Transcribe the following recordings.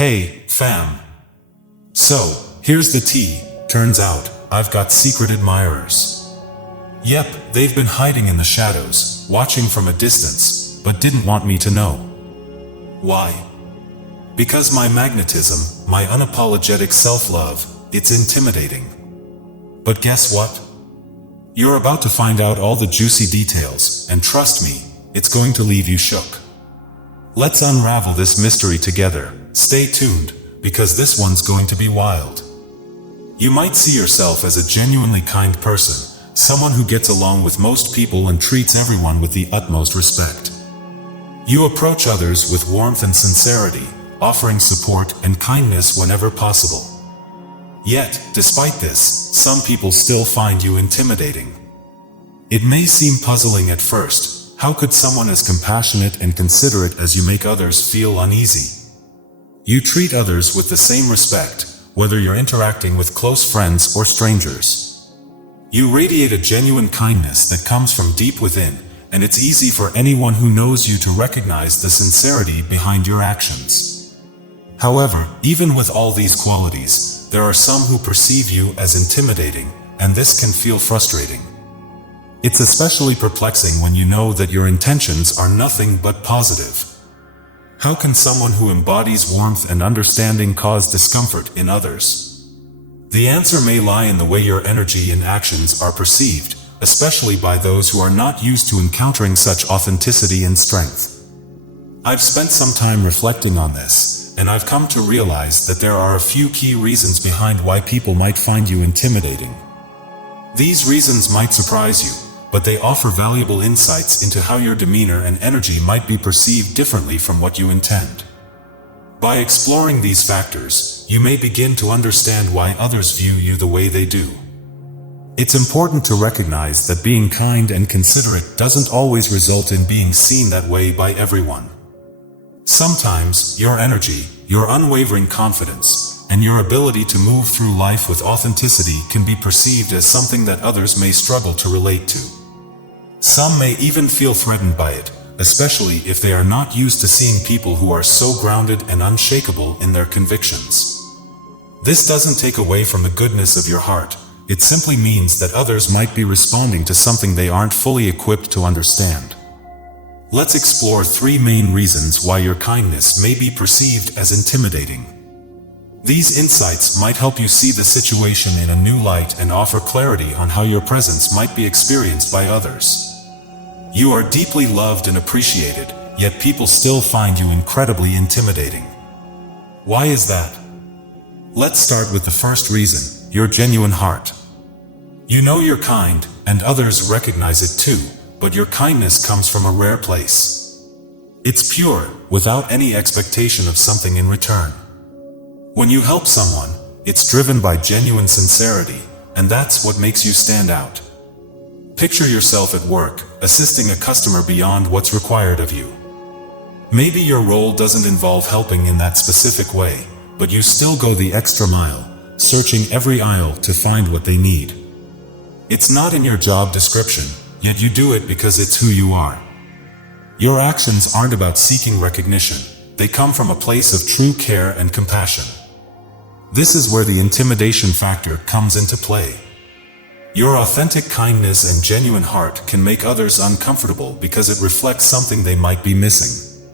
Hey, fam. So, here's the tea. Turns out, I've got secret admirers. Yep, they've been hiding in the shadows, watching from a distance, but didn't want me to know. Why? Because my magnetism, my unapologetic self-love, it's intimidating. But guess what? You're about to find out all the juicy details, and trust me, it's going to leave you shook. Let's unravel this mystery together. Stay tuned, because this one's going to be wild. You might see yourself as a genuinely kind person, someone who gets along with most people and treats everyone with the utmost respect. You approach others with warmth and sincerity, offering support and kindness whenever possible. Yet, despite this, some people still find you intimidating. It may seem puzzling at first. How could someone as compassionate and considerate as you make others feel uneasy? You treat others with the same respect, whether you're interacting with close friends or strangers. You radiate a genuine kindness that comes from deep within, and it's easy for anyone who knows you to recognize the sincerity behind your actions. However, even with all these qualities, there are some who perceive you as intimidating, and this can feel frustrating. It's especially perplexing when you know that your intentions are nothing but positive. How can someone who embodies warmth and understanding cause discomfort in others? The answer may lie in the way your energy and actions are perceived, especially by those who are not used to encountering such authenticity and strength. I've spent some time reflecting on this, and I've come to realize that there are a few key reasons behind why people might find you intimidating. These reasons might surprise you, but they offer valuable insights into how your demeanor and energy might be perceived differently from what you intend. By exploring these factors, you may begin to understand why others view you the way they do. It's important to recognize that being kind and considerate doesn't always result in being seen that way by everyone. Sometimes, your energy, your unwavering confidence, and your ability to move through life with authenticity can be perceived as something that others may struggle to relate to. Some may even feel threatened by it, especially if they are not used to seeing people who are so grounded and unshakable in their convictions. This doesn't take away from the goodness of your heart. It simply means that others might be responding to something they aren't fully equipped to understand. Let's explore 3 main reasons why your kindness may be perceived as intimidating. These insights might help you see the situation in a new light and offer clarity on how your presence might be experienced by others. You are deeply loved and appreciated, yet people still find you incredibly intimidating. Why is that? Let's start with the first reason, your genuine heart. You know you're kind, and others recognize it too, but your kindness comes from a rare place. It's pure, without any expectation of something in return. When you help someone, it's driven by genuine sincerity, and that's what makes you stand out. Picture yourself at work, assisting a customer beyond what's required of you. Maybe your role doesn't involve helping in that specific way, but you still go the extra mile, searching every aisle to find what they need. It's not in your job description, yet you do it because it's who you are. Your actions aren't about seeking recognition, they come from a place of true care and compassion. This is where the intimidation factor comes into play. Your authentic kindness and genuine heart can make others uncomfortable because it reflects something they might be missing.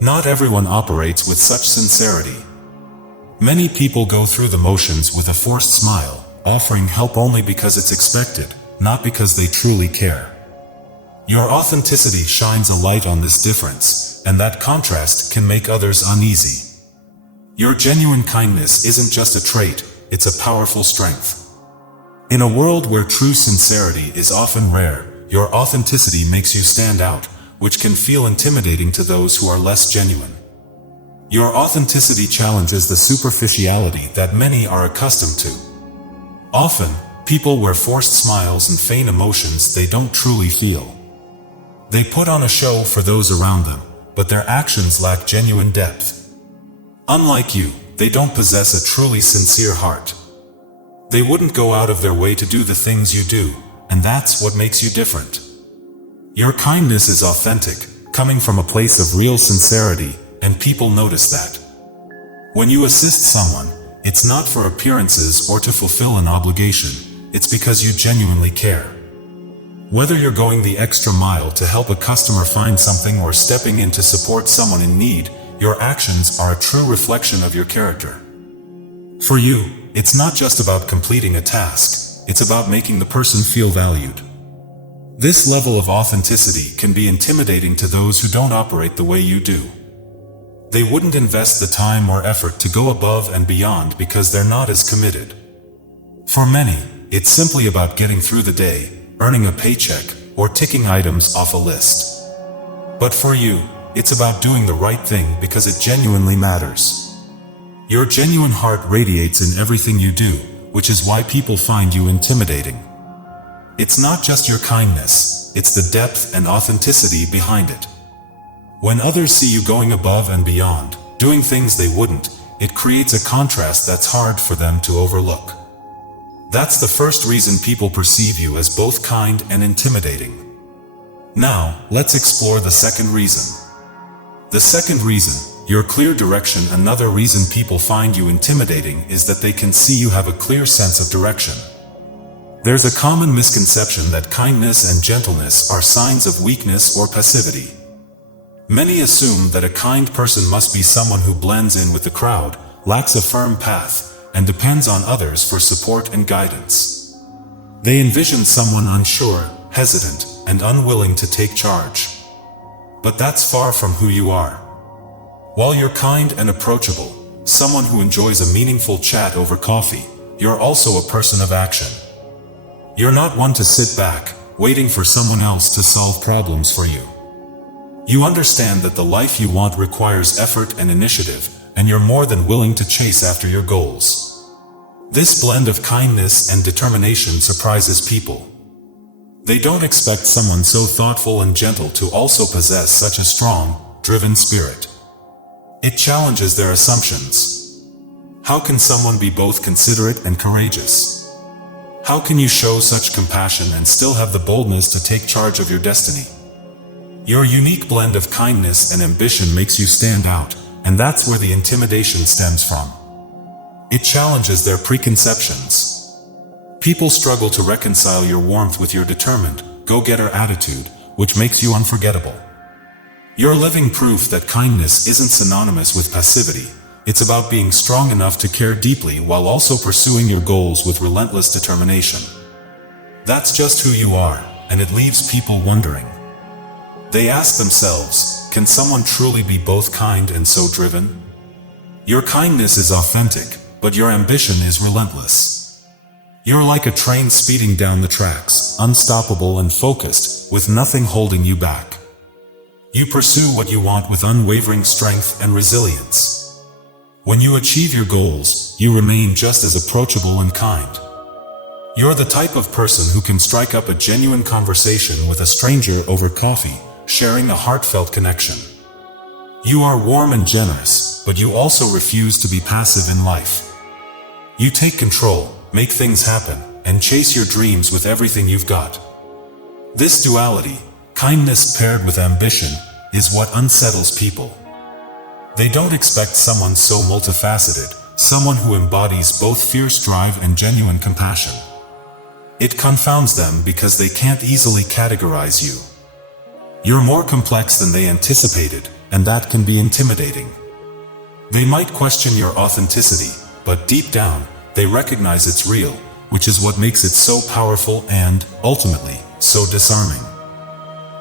Not everyone operates with such sincerity. Many people go through the motions with a forced smile, offering help only because it's expected, not because they truly care. Your authenticity shines a light on this difference, and that contrast can make others uneasy. Your genuine kindness isn't just a trait, it's a powerful strength. In a world where true sincerity is often rare, your authenticity makes you stand out, which can feel intimidating to those who are less genuine. Your authenticity challenges the superficiality that many are accustomed to. Often, people wear forced smiles and feign emotions they don't truly feel. They put on a show for those around them, but their actions lack genuine depth. Unlike you, they don't possess a truly sincere heart. They wouldn't go out of their way to do the things you do, and that's what makes you different. Your kindness is authentic, coming from a place of real sincerity, and people notice that. When you assist someone, it's not for appearances or to fulfill an obligation, it's because you genuinely care. Whether you're going the extra mile to help a customer find something or stepping in to support someone in need, your actions are a true reflection of your character. For you, it's not just about completing a task, it's about making the person feel valued. This level of authenticity can be intimidating to those who don't operate the way you do. They wouldn't invest the time or effort to go above and beyond because they're not as committed. For many, it's simply about getting through the day, earning a paycheck, or ticking items off a list. But for you, it's about doing the right thing because it genuinely matters. Your genuine heart radiates in everything you do, which is why people find you intimidating. It's not just your kindness, it's the depth and authenticity behind it. When others see you going above and beyond, doing things they wouldn't, it creates a contrast that's hard for them to overlook. That's the first reason people perceive you as both kind and intimidating. Now, let's explore the second reason. The second reason, your clear direction. Another reason people find you intimidating is that they can see you have a clear sense of direction. There's a common misconception that kindness and gentleness are signs of weakness or passivity. Many assume that a kind person must be someone who blends in with the crowd, lacks a firm path, and depends on others for support and guidance. They envision someone unsure, hesitant, and unwilling to take charge. But that's far from who you are. While you're kind and approachable, someone who enjoys a meaningful chat over coffee, you're also a person of action. You're not one to sit back, waiting for someone else to solve problems for you. You understand that the life you want requires effort and initiative, and you're more than willing to chase after your goals. This blend of kindness and determination surprises people. They don't expect someone so thoughtful and gentle to also possess such a strong, driven spirit. It challenges their assumptions. How can someone be both considerate and courageous? How can you show such compassion and still have the boldness to take charge of your destiny? Your unique blend of kindness and ambition makes you stand out, and that's where the intimidation stems from. It challenges their preconceptions. People struggle to reconcile your warmth with your determined, go-getter attitude, which makes you unforgettable. You're living proof that kindness isn't synonymous with passivity. It's about being strong enough to care deeply while also pursuing your goals with relentless determination. That's just who you are, and it leaves people wondering. They ask themselves, can someone truly be both kind and so driven? Your kindness is authentic, but your ambition is relentless. You're like a train speeding down the tracks, unstoppable and focused, with nothing holding you back. You pursue what you want with unwavering strength and resilience. When you achieve your goals, you remain just as approachable and kind. You're the type of person who can strike up a genuine conversation with a stranger over coffee, sharing a heartfelt connection. You are warm and generous, but you also refuse to be passive in life. You take control, make things happen, and chase your dreams with everything you've got. This duality, kindness paired with ambition, is what unsettles people. They don't expect someone so multifaceted, someone who embodies both fierce drive and genuine compassion. It confounds them because they can't easily categorize you. You're more complex than they anticipated, and that can be intimidating. They might question your authenticity, but deep down, they recognize it's real, which is what makes it so powerful and, ultimately, so disarming.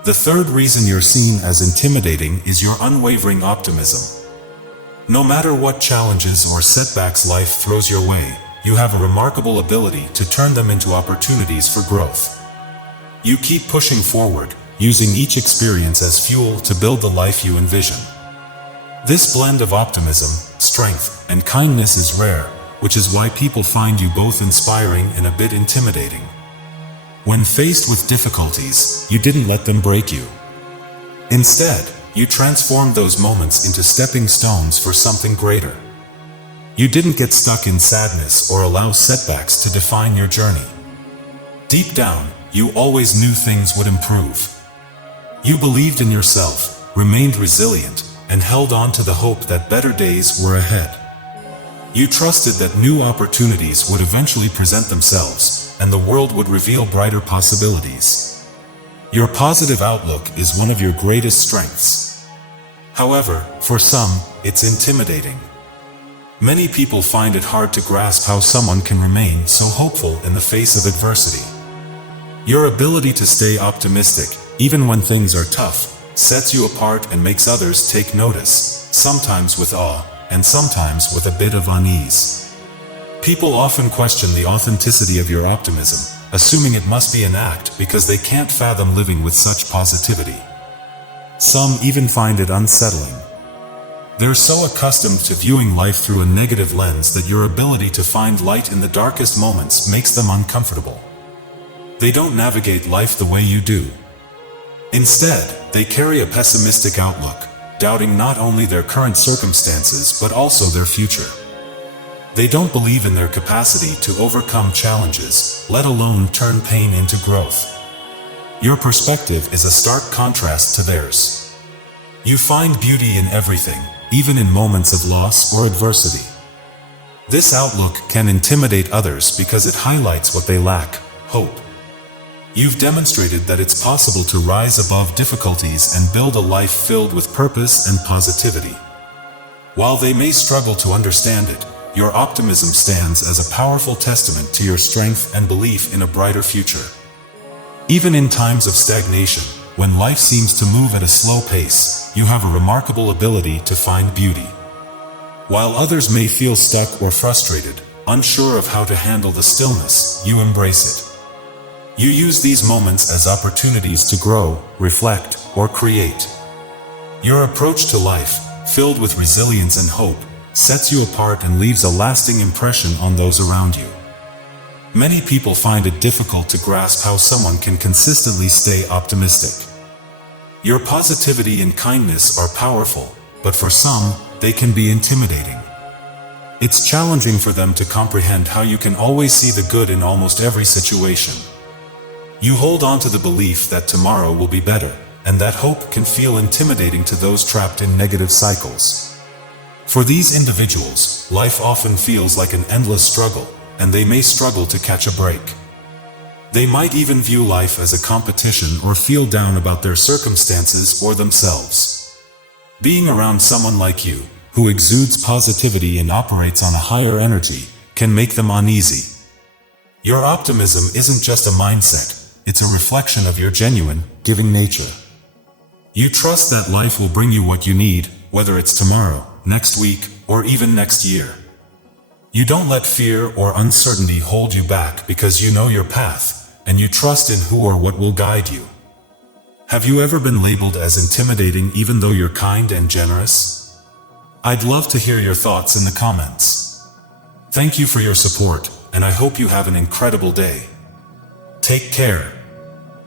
The third reason you're seen as intimidating is your unwavering optimism. No matter what challenges or setbacks life throws your way, you have a remarkable ability to turn them into opportunities for growth. You keep pushing forward, using each experience as fuel to build the life you envision. This blend of optimism, strength, and kindness is rare, which is why people find you both inspiring and a bit intimidating. When faced with difficulties, you didn't let them break you. Instead, you transformed those moments into stepping stones for something greater. You didn't get stuck in sadness or allow setbacks to define your journey. Deep down, you always knew things would improve. You believed in yourself, remained resilient, and held on to the hope that better days were ahead. You trusted that new opportunities would eventually present themselves, and the world would reveal brighter possibilities. Your positive outlook is one of your greatest strengths. However, for some, it's intimidating. Many people find it hard to grasp how someone can remain so hopeful in the face of adversity. Your ability to stay optimistic, even when things are tough, sets you apart and makes others take notice, sometimes with awe, and sometimes with a bit of unease. People often question the authenticity of your optimism, assuming it must be an act because they can't fathom living with such positivity. Some even find it unsettling. They're so accustomed to viewing life through a negative lens that your ability to find light in the darkest moments makes them uncomfortable. They don't navigate life the way you do. Instead, they carry a pessimistic outlook, doubting not only their current circumstances but also their future. They don't believe in their capacity to overcome challenges, let alone turn pain into growth. Your perspective is a stark contrast to theirs. You find beauty in everything, even in moments of loss or adversity. This outlook can intimidate others because it highlights what they lack: hope. You've demonstrated that it's possible to rise above difficulties and build a life filled with purpose and positivity. While they may struggle to understand it, your optimism stands as a powerful testament to your strength and belief in a brighter future. Even in times of stagnation, when life seems to move at a slow pace, you have a remarkable ability to find beauty. While others may feel stuck or frustrated, unsure of how to handle the stillness, you embrace it. You use these moments as opportunities to grow, reflect, or create. Your approach to life, filled with resilience and hope, sets you apart and leaves a lasting impression on those around you. Many people find it difficult to grasp how someone can consistently stay optimistic. Your positivity and kindness are powerful, but for some, they can be intimidating. It's challenging for them to comprehend how you can always see the good in almost every situation. You hold on to the belief that tomorrow will be better, and that hope can feel intimidating to those trapped in negative cycles. For these individuals, life often feels like an endless struggle, and they may struggle to catch a break. They might even view life as a competition or feel down about their circumstances or themselves. Being around someone like you, who exudes positivity and operates on a higher energy, can make them uneasy. Your optimism isn't just a mindset. It's a reflection of your genuine, giving nature. You trust that life will bring you what you need, whether it's tomorrow, next week, or even next year. You don't let fear or uncertainty hold you back because you know your path, and you trust in who or what will guide you. Have you ever been labeled as intimidating even though you're kind and generous? I'd love to hear your thoughts in the comments. Thank you for your support, and I hope you have an incredible day. Take care.